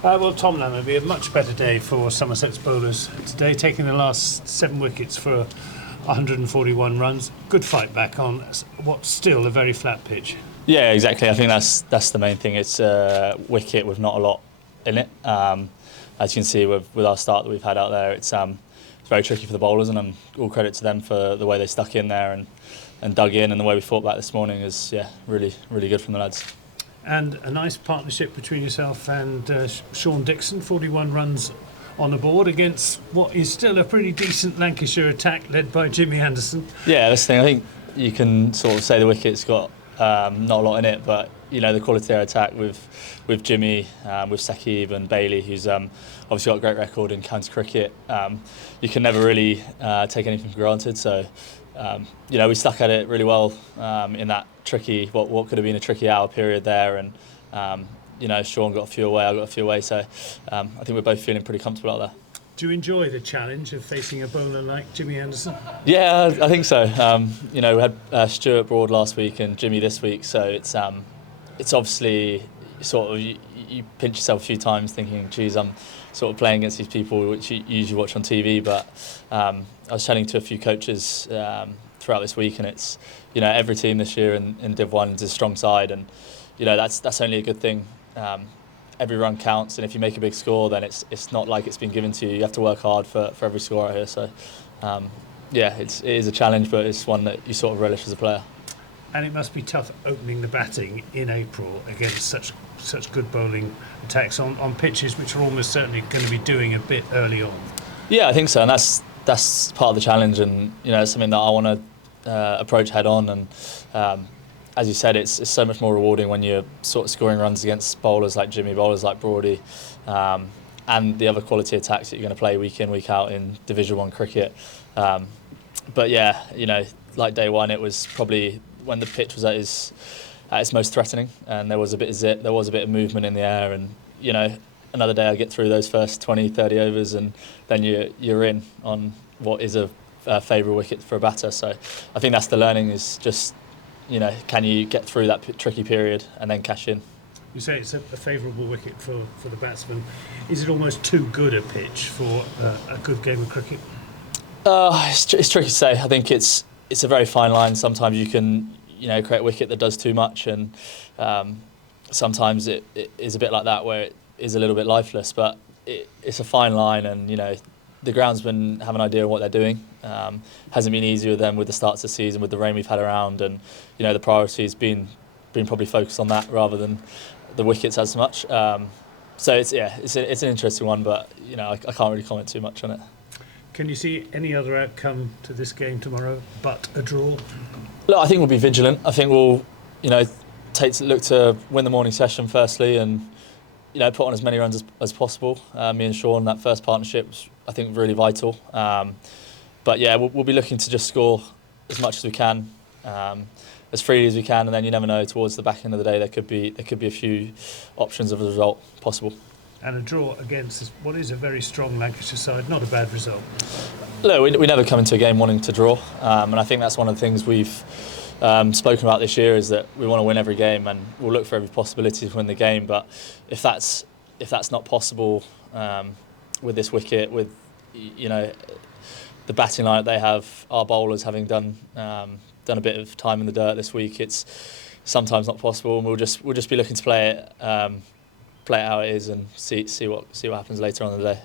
Well, Tom Lammonby, a much better day for Somerset's bowlers today, taking the last 7 wickets for 141 runs. Good fight back on what's still a very flat pitch. Yeah, exactly. I think that's the main thing. It's a wicket with not a lot in it. As you can see with our start that we've had out there, it's very tricky for the bowlers, and all credit to them for the way they stuck in there and dug in, and the way we fought back this morning is really good from the lads. And a nice partnership between yourself and Sean Dixon, 41 runs on the board against what is still a pretty decent Lancashire attack led by Jimmy Anderson. Yeah, that's the thing. I think you can sort of say the wicket's got not a lot in it, but you know the quality of their attack with Jimmy, with Saqib and Bailey, who's obviously got a great record in county cricket. You can never really take anything for granted. So we stuck at it really well in that tricky, what could have been a tricky hour period there, and Sean got a few away, I got a few away, so I think we're both feeling pretty comfortable out there. Do you enjoy the challenge of facing a bowler like Jimmy Anderson? Yeah, I think so. We had Stuart Broad last week and Jimmy this week, so it's obviously sort of you pinch yourself a few times thinking, geez, I'm sort of playing against these people which you usually watch on TV, but I was chatting to a few coaches throughout this week, and it's every team this year in Div 1 is a strong side, and that's only a good thing. Every run counts, and if you make a big score, then it's not like it's been given to you. You have to work hard for every score out here. So, it is a challenge, but it's one that you sort of relish as a player. And it must be tough opening the batting in April against such good bowling attacks on pitches which are almost certainly going to be doing a bit early on. Yeah, I think so, and that's part of the challenge, and it's something that I want to approach head on. And as you said, it's so much more rewarding when you're sort of scoring runs against bowlers like Jimmy, bowlers like Broady, and the other quality attacks that you're going to play week in, week out in Division 1 cricket. But yeah, like day one, it was probably when the pitch was at its most threatening, and there was a bit of zip, there was a bit of movement in the air, and another day I get through those first 20, 30 overs, and then you're in on what is a favourable wicket for a batter. So I think that's the learning, is just can you get through that tricky period and then cash in? You say it's a favourable wicket for the batsman. Is it almost too good a pitch for a good game of cricket? It's tricky to say. I think it's a very fine line. Sometimes you can create a wicket that does too much, and sometimes it is a bit like that where it is a little bit lifeless. But it's a fine line, and the groundsmen have an idea of what they're doing. Hasn't been easy with them with the starts of the season, with the rain we've had around, and the priority's been probably focused on that rather than the wickets as much. So it's an interesting one, but I can't really comment too much on it. Can you see any other outcome to this game tomorrow but a draw? Look, I think we'll be vigilant. I think we'll look to win the morning session firstly, and put on as many runs as possible. Me and Sean, that first partnership was, I think, really vital. But yeah, we'll be looking to just score as much as we can, as freely as we can, and then you never know, towards the back end of the day there could be a few options of a result possible. And a draw against what is a very strong Lancashire side, not a bad result. Look, we never come into a game wanting to draw, and I think that's one of the things we've spoken about this year, is that we want to win every game, and we'll look for every possibility to win the game. But if that's not possible with this wicket, with the batting line that they have, our bowlers having done a bit of time in the dirt this week, it's sometimes not possible, and we'll just be looking to play it how it is, and see what happens later on in the day.